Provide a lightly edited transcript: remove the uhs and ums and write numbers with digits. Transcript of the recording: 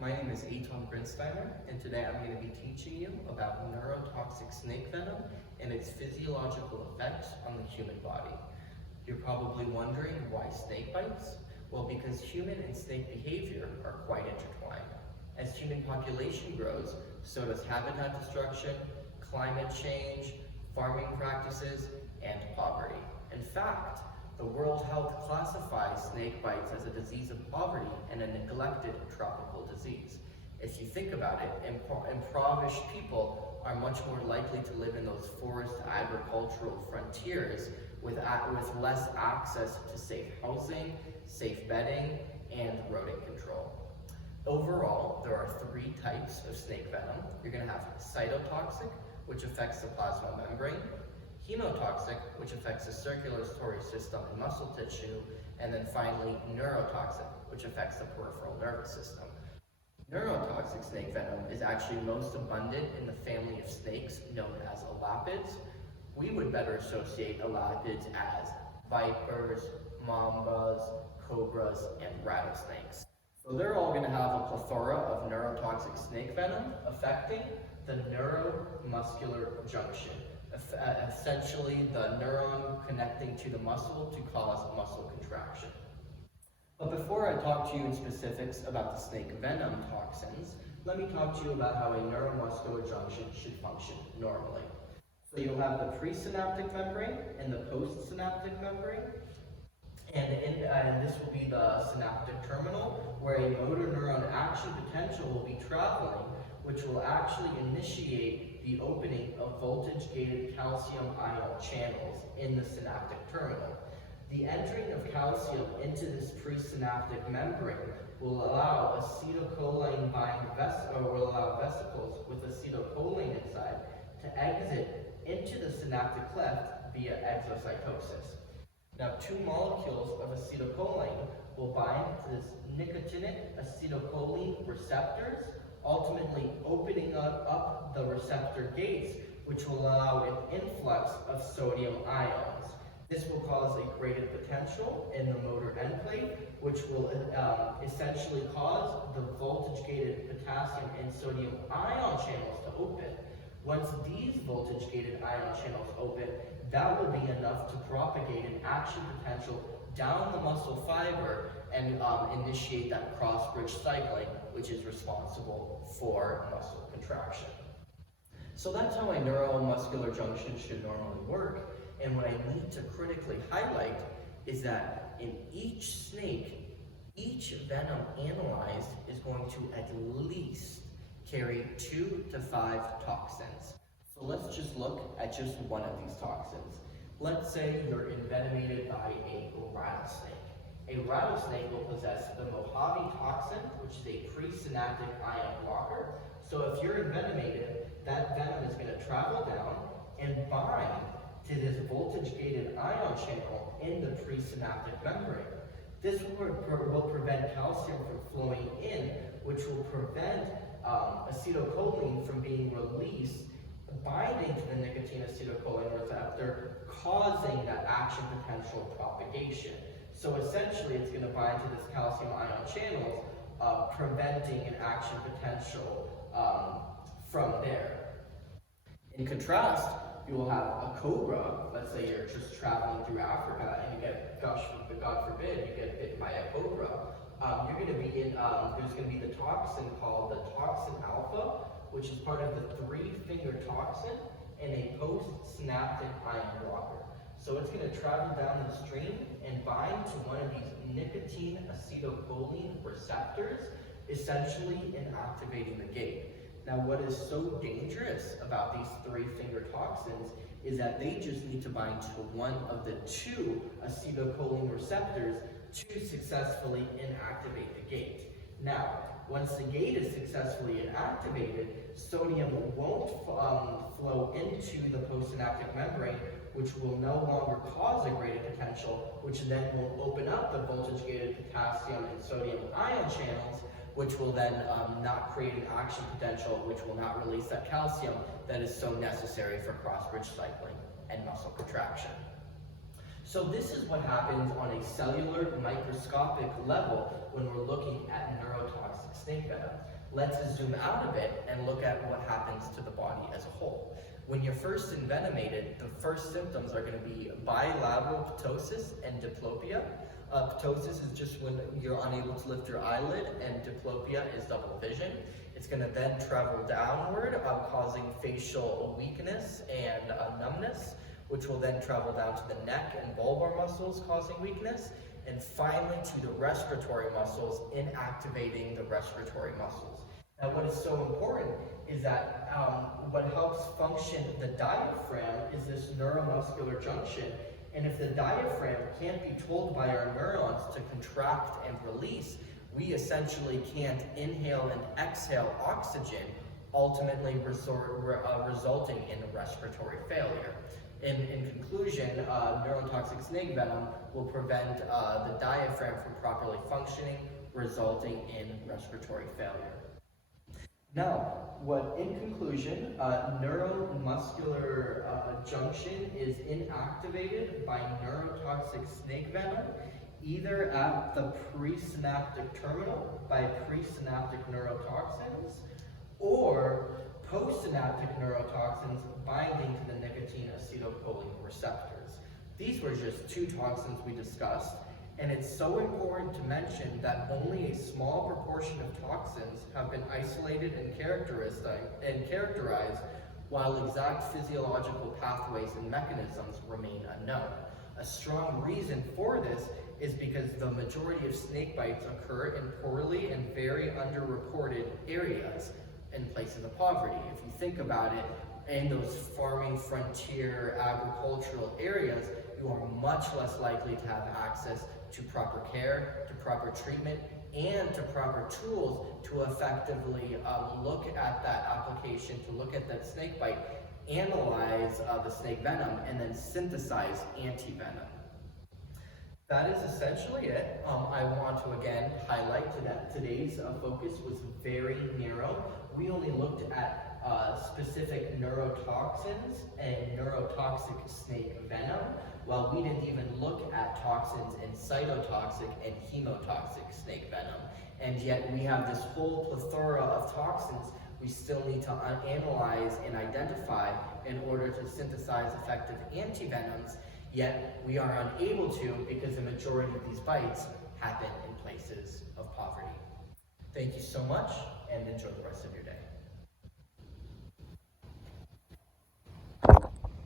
My name is Eitan Grinsteiner, and today I'm going to be teaching you about neurotoxic snake venom and its physiological effects on the human body. You're probably wondering why snake bites? Well, because human and snake behavior are quite intertwined. As human population grows, so does habitat destruction, climate change, farming practices, and poverty. In fact, the World Health classifies snake bites as a disease of poverty and a neglected tropical disease. If you think about it, impoverished people are much more likely to live in those forest agricultural frontiers with less access to safe housing, safe bedding, and rodent control. Overall, there are three types of snake venom. You're going to have cytotoxic, which affects the plasma membrane, hemotoxic, which affects the circulatory system and muscle tissue, and then finally neurotoxic, which affects the peripheral nervous system. Neurotoxic snake venom is actually most abundant in the family of snakes known as elapids. We would better associate elapids as vipers, mambas, cobras, and rattlesnakes. So they're all going to have a plethora of neurotoxic snake venom affecting the neuromuscular junction, essentially the neuron connecting to the muscle to cause muscle contraction. But before I talk to you in specifics about the snake venom toxins, let me talk to you about how a neuromuscular junction should function normally. So you'll have the presynaptic membrane and the postsynaptic membrane. And this will be the synaptic terminal, where a motor neuron action potential will be traveling, which will actually initiate the opening of voltage-gated calcium ion channels in the synaptic terminal. The entering of calcium into this presynaptic membrane will allow vesicles with acetylcholine inside to exit into the synaptic cleft via exocytosis. Now, two molecules of acetylcholine will bind to this nicotinic acetylcholine receptors, ultimately opening up the receptor gates, which will allow an influx of sodium ions. This will cause a graded potential in the motor end plate, which will essentially cause the voltage-gated potassium and sodium ion channels to open. Once these voltage-gated ion channels open, that will be enough to propagate an action potential down the muscle fiber and initiate that cross-bridge cycling, which is responsible for muscle contraction. So that's how a neuromuscular junction should normally work. And what I need to critically highlight is that in each snake, each venom analyzed is going to at least carry 2 to 5 toxins. So let's just look at just one of these toxins. Let's say you're envenomated by a rattlesnake. A rattlesnake will possess the Mojave toxin, which is a presynaptic ion blocker. So if you're envenomated, that venom is going to travel down and bind to this voltage-gated ion channel in the presynaptic membrane. This will prevent calcium from flowing in, which will prevent acetylcholine from being released, binding to the nicotine acetylcholine receptor, causing that action potential propagation. So essentially, it's going to bind to this calcium ion channels, preventing an action potential from there. In contrast, you will have a cobra. Let's say you're just traveling through Africa and you get, God forbid, you get bit by a cobra. You're going to be in, there's going to be the toxin called the toxin alpha, which is part of the 3-finger toxin and a postsynaptic ion blocker. So it's going to travel down the stream and bind to one of these nicotine acetylcholine receptors, essentially inactivating the gate. Now, what is so dangerous about these 3-finger toxins is that they just need to bind to one of the 2 acetylcholine receptors to successfully inactivate the gate. Now, once the gate is successfully inactivated, sodium won't flow into the postsynaptic membrane, which will no longer cause a graded potential, which then will open up the voltage-gated potassium and sodium ion channels, which will then not create an action potential, which will not release that calcium that is so necessary for cross-bridge cycling and muscle contraction. So this is what happens on a cellular microscopic level when we're looking at neurotoxic snake venom. Let's zoom out a bit and look at what happens to the body as a whole. When you're first envenomated, the first symptoms are going to be bilateral ptosis and diplopia. Ptosis is just when you're unable to lift your eyelid, and diplopia is double vision. It's going to then travel downward, causing facial weakness and numbness, which will then travel down to the neck and bulbar muscles, causing weakness, and finally to the respiratory muscles, inactivating the respiratory muscles. Now, what is so important is that what helps function the diaphragm is this neuromuscular junction. And if the diaphragm can't be told by our neurons to contract and release, we essentially can't inhale and exhale oxygen, ultimately resulting in respiratory failure. In conclusion, neurotoxic snake venom will prevent the diaphragm from properly functioning, resulting in respiratory failure. Now, in conclusion, neuromuscular junction is inactivated by neurotoxic snake venom, either at the presynaptic terminal by presynaptic neurotoxins, or postsynaptic neurotoxins binding to the nicotine acetylcholine receptors. These were just two toxins we discussed, and it's so important to mention that only a small proportion of toxins have been isolated and characterized, while exact physiological pathways and mechanisms remain unknown. A strong reason for this is because the majority of snake bites occur in poorly and very underreported areas in places of poverty. If you think about it, in those farming, frontier, agricultural areas, you are much less likely to have access to proper care, to proper treatment, and to proper tools to effectively look at that application, to look at that snake bite, analyze the snake venom, and then synthesize anti-venom. That is essentially it. I want to again highlight that today's focus was very narrow. We only looked at specific neurotoxins and neurotoxic snake venom, while we didn't even look at toxins in cytotoxic and hemotoxic snake venom. And yet we have this whole plethora of toxins we still need to analyze and identify in order to synthesize effective antivenoms, yet we are unable to because the majority of these bites happen in places of poverty. Thank you so much, and enjoy the rest of your day.